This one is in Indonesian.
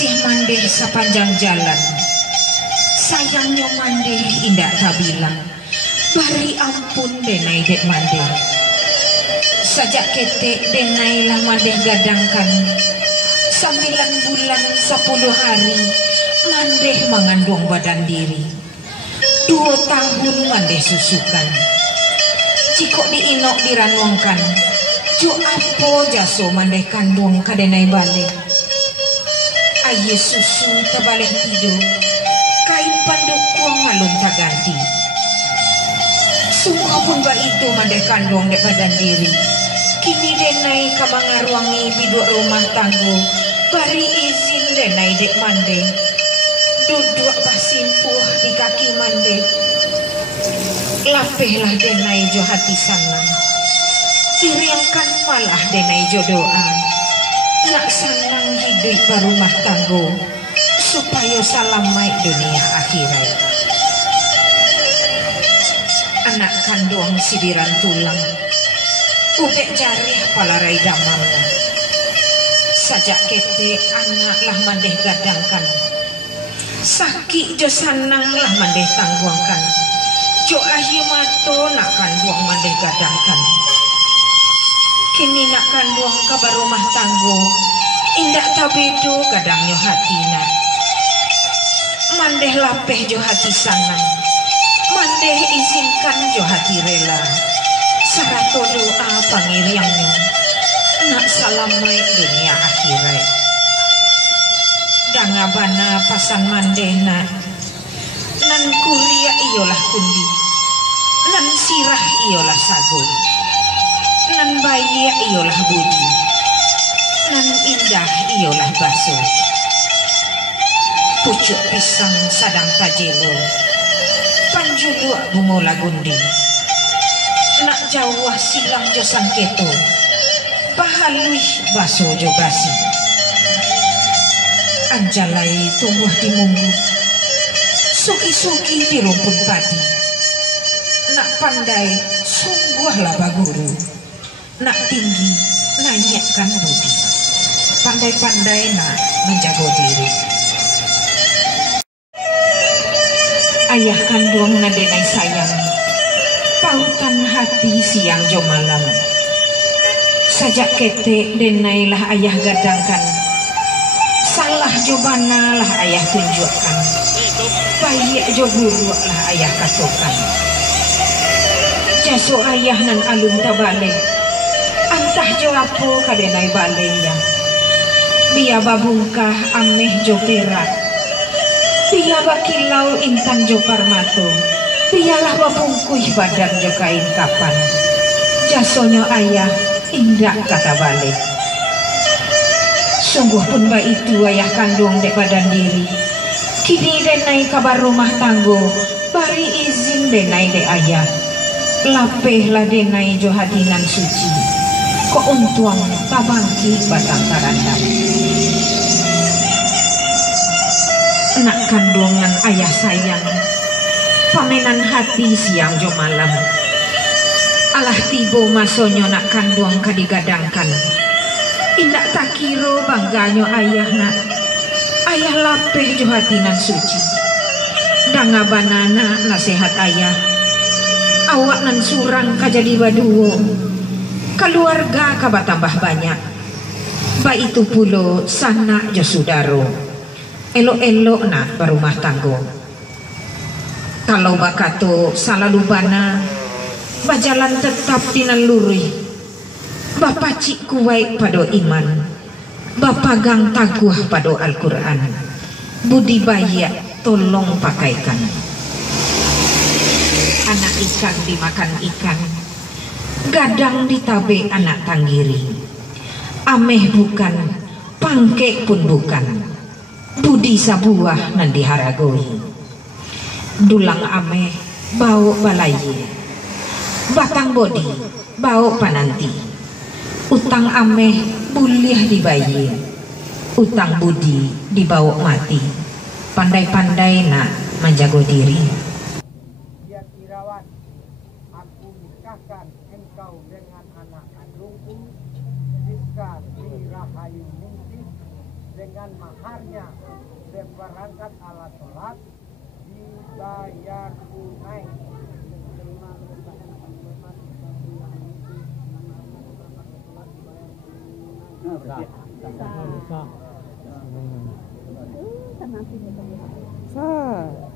Tasih mandeh sepanjang jalan. Sayangnya mandeh indak tak bilang. Bari ampun denai dek mandeh. Sajak ketek denai lah mandeh gadangkan. 9 bulan 10 hari mandeh mengandung badan diri. 2 tahun mandeh susukan. Jika diinok diranuangkan, jo apo jaso mandeh kandung kadenai balik. Aye susu terbalik tidur, kain pandukung alun tak ganti. Sungguh pun ba itu mandeh kandung dek badan diri. Kini denai kamangaruangi biduk rumah tanggo, bari izin denai dek mandeh. Duduk basimpuh di kaki mandeh. Lapehlah denai jo hati sanang. Kiriangkan malah denai jo doa. Nak sanang hidup barumah tanggo, supaya salamai dunia akhirat. Anak kandung sidiran tulang, ubek jarih palarai damalna. Sajak kete anaklah mandeh gadangkan. Sakit jo sanang lah mandeh tangguangkan. Jo ahi mato nak kandung mandeh gadangkan. Kini nak kandung kabar rumah tanggo, indak tabedo kadangnya hatina. Mandeh lapeh jo hati sanang, mandeh izinkan jo hati rela. Sarato doa pangiriangnya, nak salamai dunia akhirat. Dangabana pasan mandeh nak, nan kuria iyolah kundi, nan sirah iyolah sagu, nan bayi iyolah budi, nan indah iyolah baso. Pucuk pisang sadang tajelo, panjuluk bumola gundi. Nak jawah silang jo sangketo, pahalui baso jo basi. Anjalai tumbuh di munggu, suki-suki di rumput padi. Nak pandai sungguhlah baguru, nak tinggi naikkan budi. Pandai-pandai nak menjaga diri. Ayah kandung nadenai sayang, pautan hati siang jo malam. Sajak ketek denailah ayah gadangkan. Salah jo bana lah ayah tunjukkan. Baik jo buruk lah ayah katakan. Jaso ayah nan alun tabalik. Antah jo apo kadenai balik ya. Biya babungkah ameh jo perak. Biya bakilau intan jo parmato. Biyalah babungkuh badan jo kain kapan. Jasonyo ayah indah kata balik. Sungguh pun ba itu ayah kandung dek badan diri. Kini denai kabar rumah tanggo, bari izin denai dek ayah. Lapehlah denai jo hadinan suci. Ko untuang tabangki batang karandang. Nak kandungan ayah sayang, pamenan hati siang jo malam. Alah tibo masonyo nak kandung kadigadangkan. Indak tak kiro bangganya ayah nak. Ayah lapeh jo hatinan suci. Dangabanana nasihat ayah. Awak nan surang kajadi baduo. Keluarga kaba tambah banyak. Ba itu pulo sana jo sudaro. Elok-elok nak berumah tanggo. Kalau bakato salalu bana, bajalan tetap dinan lurih. Bapak cik kuwait pada iman, bapak gang taguh pada Al-Quran. Budi bayak tolong pakaikan. Anak ikan dimakan ikan, gadang ditabe anak tanggiri. Ameh bukan, pangkek pun bukan. Budi sabuah nan diharagoi. Dulang ameh bau balaye, batang bodi bau pananti. Utang ameh buliah dibayi, utang budi dibawa mati. Pandai-pandai nak menjaga diri. Ya Irawan, aku nikahkan engkau dengan anak kandungku, Rizka Sri Rahayu Ningsih, dengan maharnya seperangkat alat sholat dibayar tunai. Sah.